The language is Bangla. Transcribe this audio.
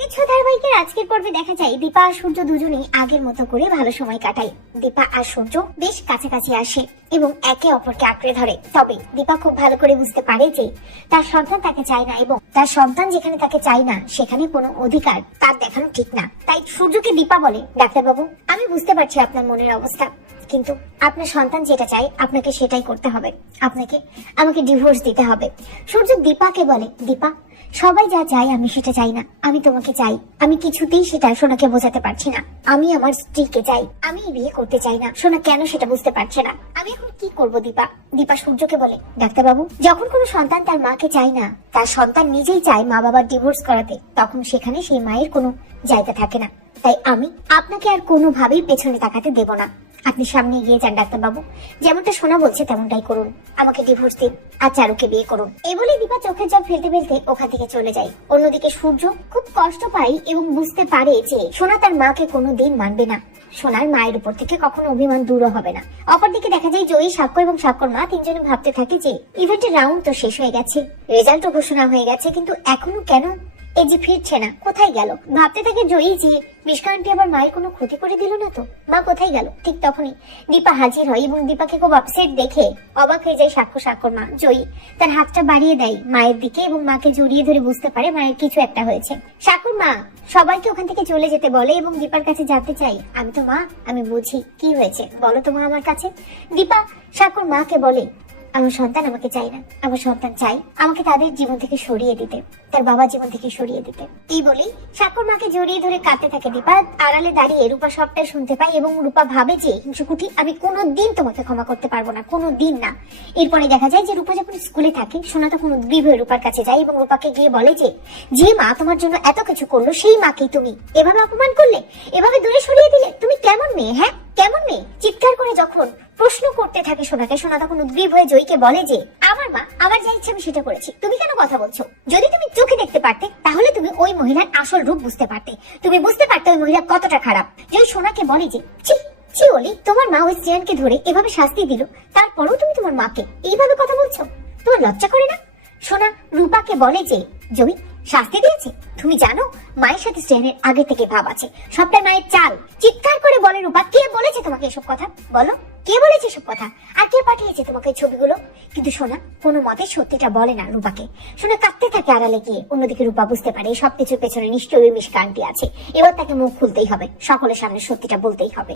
গেছো ধারাবাহিকের আজকের পর্বে দেখা যায়, দীপা আর সূর্য দুজনেই আগের মতো করে ভালো সময় কাটায়। দীপা আর সূর্য বেশ কাছাকাছি আসে এবং একে অপরকে আঁকড়ে ধরে। তবে দীপা খুব ভালো করে বুঝতে পারে যে তার সন্তান তাকে চায় না এবং তার সন্তান যেখানে তাকে চায় না, সেখানে কোনো অধিকার তার দেখানো ঠিক না। তাই সূর্যকে দীপা বলে, ডাক্তারবাবু, আমি বুঝতে পারছি আপনার মনের অবস্থা, কিন্তু আপনার সন্তান যেটা চাই আপনাকে সেটাই করতে হবে। আপনাকে, আমাকে ডিভোর্স দিতে হবে। সূর্য দীপাকে বলে, দীপা সবাই যা চাই আমি সেটা চাই না। আমি তোমাকে চাই। আমি কিছুতেই সেটা সোনাকে বোঝাতে পারছি না। আমি আমার স্ত্রীকে চাই। আমি বিয়ে করতে চাই না। সোনা কেন সেটা বুঝতে পারছে না। আমি এখন কি করব দীপা? দীপা সূর্যকে বলে, ডাক্তারবাবু, যখন কোনো সন্তান তার মাকে চায় না, তার সন্তান নিজেই চায় মা বাবার ডিভোর্স করাতে, তখন সেখানে সেই মায়ের কোনো জায়গা থাকে না। তাই আমি আপনাকে আর কোনোভাবেই পেছনে তাকাতে দেব না। আপনি সামনে এগিয়ে যান, ডাক্তারবাবু। যেমনটা শোনা বলছে, তেমনটাই করুন। আমাকে ডিভোর্স দিন আর চারুকে বিয়ে করুন। এই বলে দীপা চোখের জল ফেলতে ফেলতে ওখান থেকে চলে যায়। অন্যদিকে সূর্য খুব কষ্ট পায় এবং বুঝতে পারে যে সোনা তার মাকে কোনো দিন মানবে না। সোনার মায়ের উপর থেকে কখনো অভিমান দূর হবে না। অপরদিকে দেখা যায় জয়ী, সাক্ষ্য এবং সাক্ষর মা তিনজনে ভাবতে থাকে যে ইভেন্টের রাউন্ড তো শেষ হয়ে গেছে। রেজাল্টও ঘোষণা হয়ে গেছে, কিন্তু এখনও কেন এই যে ফিরছে না, কোথায় গেল? ভাবতে থাকে জয়ী যে মিষ্কানটি আবার মায়ের কোনো ক্ষতি করে দিল না তো? মা কোথায় গেল? ঠিক তখনই দীপা হাজির হয় এবং দীপাকে খুব আপসেট দেখে অবাক হয়ে যায় সাক্ষ্য সাক্ষর মা, জয়ী। তার হাতটা বাড়িয়ে দেয় মায়ের দিকে এবং মাকে জড়িয়ে ধরে বুঝতে পারে মায়ের কিছু একটা হয়েছে। সাক্ষর মা, সবাইকে ওখান থেকে চলে যেতে বলে এবং দীপার কাছে জানতে চাই আমি তো মা, আমি বুঝি, কি হয়েছে? বলো তো মা আমার কাছে। দীপা সাক্ষর মাকে বলে আমার সন্তান আমাকে চাই না। আমার সন্তান চাই আমাকে তাদের জীবন থেকে সরিয়ে দিতে, তার বাবা জীবন থেকে সরিয়ে দিতে। এই বলি সাক্ষর মাকে জড়িয়ে ধরে কাঁদতে থাকে দীপা। আড়ালে দাঁড়িয়ে রূপা সবটাই শুনতে পায় এবং রূপা ভাবে যে, হিংসুকুটি, আমি কোনো দিন তোমাকে ক্ষমা করতে পারব না কোনো দিন না। এরপরে দেখা যায় যে রূপা যখন স্কুলে থাকে, সোনা তখন উদ্গ্রীব হয়ে রূপার কাছে যায় এবং রূপাকে গিয়ে বলে যে যে মা তোমার জন্য এত কিছু করল, সেই মাকেই তুমি এভাবে অপমান করলে? এভাবে দূরে সরিয়ে দিলে? তুমি কেমন মেয়ে হ্যাঁ? কেমন মেয়ে? চিৎকার করে যখন প্রশ্ন করতে থাকে সোনাকে। সোনা তখন উদ্গ্রীব হয়ে জয়ীকে বলে যে, আমার মা, আমার যা ইচ্ছে আমি সেটা করেছি। তুমি কেন কথা বলছো? যদি তুমি চোখে দেখতে পারতে, তাহলে তুমি ওই মহিলার আসল রূপ বুঝতে পারতে। তুমি বুঝতে পারতে ওই মহিলা কতটা খারাপ। জয়ী সোনাকে বলে যে তোমার মা ওই ধরে এভাবে শাস্তি দিল, তারপরেও তুমি তোমার মাকে এইভাবে কথা বলছো? তোমার লজ্জা করে না? সোনা রূপাকে বলে যে জমি শাস্তি দিয়েছে। তুমি জানো, মায়ের সাথে স্টেনের আগে থেকে ভাব আছে। সবটা মায়ের চাল। চিৎকার করে বলে রূপা, কে বলেছে তোমাকে এসব কথা? বলো। কে বলেছে সব কথা? আর কে পাঠিয়েছে তোমাকে ছবিগুলো? কিন্তু সোনা কোনো মতে সত্যিটা বলে না রূপাকে। সোনা কাঁদতে থাকে আড়ালে গিয়ে। অন্যদিকে রূপা বুঝতে পারে, সবকিছুর পেছনে নিশ্চয়ই মিষ্কান্তি আছে। এবার তাকে মুখ খুলতেই হবে। সকলের সামনে সত্যিটা বলতেই হবে।